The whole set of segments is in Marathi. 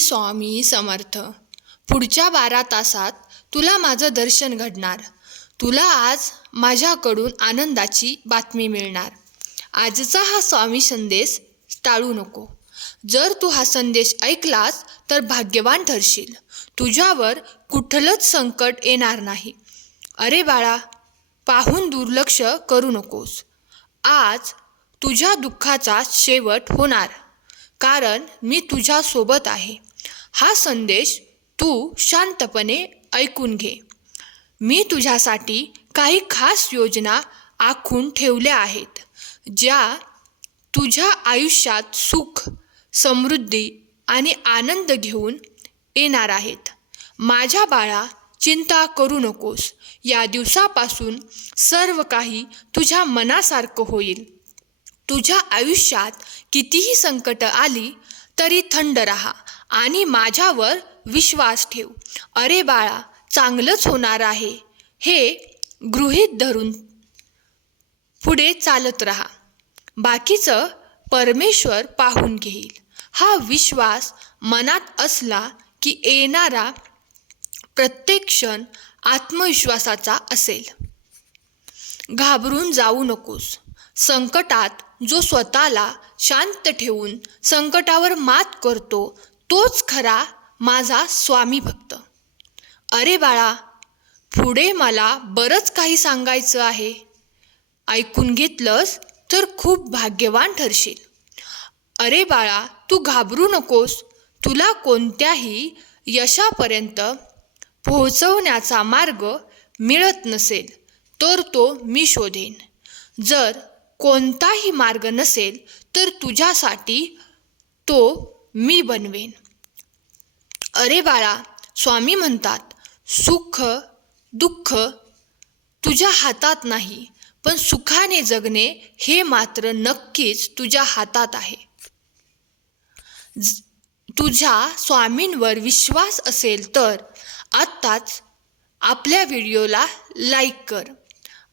स्वामी समर्थ. पुढच्या बारा तासात तुला माझं दर्शन घडणार. तुला आज माझ्याकडून आनंदाची बातमी मिळणार. आजचा हा स्वामी संदेश टाळू नको. जर तू हा संदेश ऐकलास तर भाग्यवान ठरशील. तुझ्यावर कुठलंच संकट येणार नाही. अरे बाळा पाहून दुर्लक्ष करू नकोस. आज तुझ्या दुःखाचा शेवट होणार. कारण मी तुझ्यासोबत आहे. हा संदेश तू शांतपणे ऐकून घे. मी तुझ्यासाठी काही खास योजना आखून ठेवल्या आहेत ज्या तुझ्या आयुष्यात सुख समृद्धी आणि आनंद घेऊन येणार आहेत. माझ्या बाळा चिंता करू नकोस. या दिवसापासून सर्व काही तुझ्या मनासारखं होईल. तुझ्या आयुष्यात कितीही संकट आली तरी थंड राहा. आणि माझ्यावर विश्वास ठेव. अरे बाळा चांगलंच होणार आहे. हे गृहीत धरून पुढे चालत राहा. बाकीचं परमेश्वर पाहून घेईल. हा विश्वास मनात असला की येणारा प्रत्येक क्षण आत्मविश्वासाचा असेल. घाबरून जाऊ नकोस. संकटात जो स्वतःला शांत ठेवून संकटावर मात करतो तोच खरा माझा स्वामी भक्त. अरे बाळा पुढे मला बरंच काही सांगायचं आहे. ऐकून घेतलंस तर खूप भाग्यवान ठरशील. अरे बाळा तू घाबरू नकोस. तुला कोणत्याही यशापर्यंत पोहोचवण्याचा मार्ग मिळत नसेल तर तो मी शोधेन. जर कोणताही मार्ग नसेल तर तुझ्यासाठी तो मी बनवेन. अरे बाळा स्वामी म्हणतात सुख दुःख तुझ्या हातात नाही पण सुखाने जगणे हे मात्र नक्कीच तुझ्या हातात आहे. ज- तुझ्या स्वामींवर विश्वास असेल तर आत्ताच आपल्या व्हिडिओला लाईक कर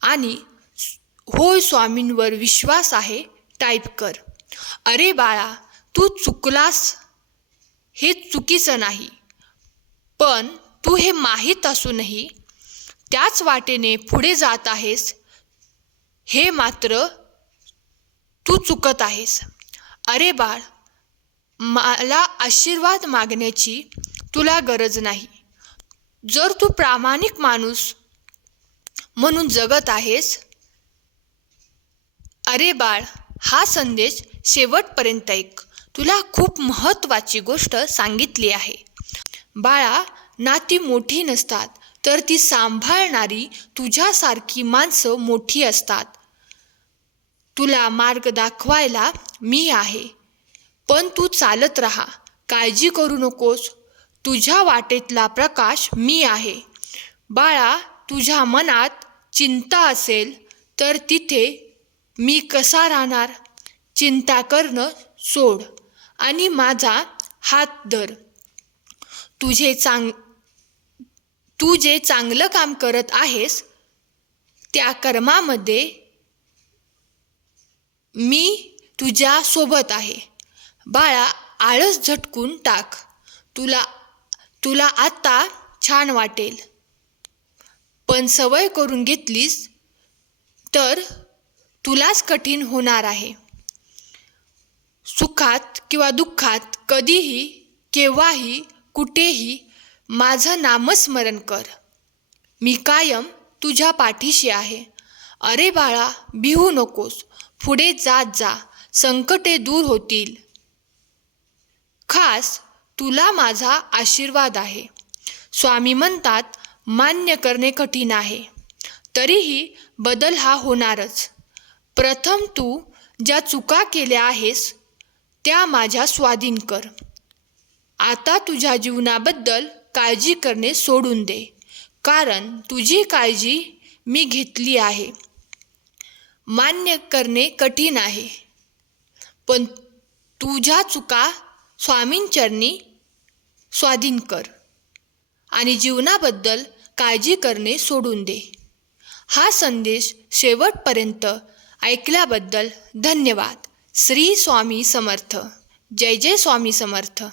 आणि होय स्वामींवर विश्वास आहे टाईप कर. अरे बाळा तू चुकलास हे चुकीचं नाही. पण तू हे माहीत असूनही त्याच वाटेने पुढे जात आहेस हे मात्र तू चुकत आहेस. अरे बाळ मला आशीर्वाद मागण्याची तुला गरज नाही. जर तू प्रामाणिक माणूस म्हणून जगत आहेस अरे बाळ हा संदेश शेवटपर्यंत ऐक. तुला खूप महत्त्वाची गोष्ट सांगितली आहे. बाळा नाती मोठी नसतात तर ती सांभाळणारी तुझ्यासारखी माणसं मोठी असतात. तुला मार्ग दाखवायला मी आहे. पण तू चालत राहा काळजी करू नकोस. तुझ्या वाटेतला प्रकाश मी आहे. बाळा तुझ्या मनात चिंता असेल तर तिथे मी कसा राहणार? चिंता करणं सोड आणि माझा हात धर. तुझे चांग तू जे चांगलं काम करत आहेस त्या कर्मामध्ये मी तुझ्या सोबत आहे. बाळा आळस झटकून टाक. तुला तुला आत्ता छान वाटेल. पण सवय करून घेतलीस तर तुलाच कठीण होणार आहे. सुखात किंवा दुःखात कधीही केव्हाही कुठेही माझं नामस्मरण कर. मी कायम तुझ्या पाठीशी आहे. अरे बाळा भिवू नकोस. पुढे जात जा. संकटे दूर होतील. खास तुला माझा आशीर्वाद आहे. स्वामी म्हणतात मान्य करणे कठीण आहे. तरीही बदल हा होणारच. प्रथम तू ज्या चुका केल्या आहेस त्या माझ्या स्वाधीन कर. आता तुझ्या जीवनाबद्दल काळजी करणे सोडून दे. कारण तुझी काळजी मी घेतली आहे. मान्य करणे कठीण आहे. पण तुझ्या चुका स्वामींचरणी स्वाधीन कर आणि जीवनाबद्दल काळजी करणे सोडून दे. हा संदेश शेवटपर्यंत ऐकल्याबद्दल धन्यवाद. श्री स्वामी समर्थ. जय जय स्वामी समर्थ.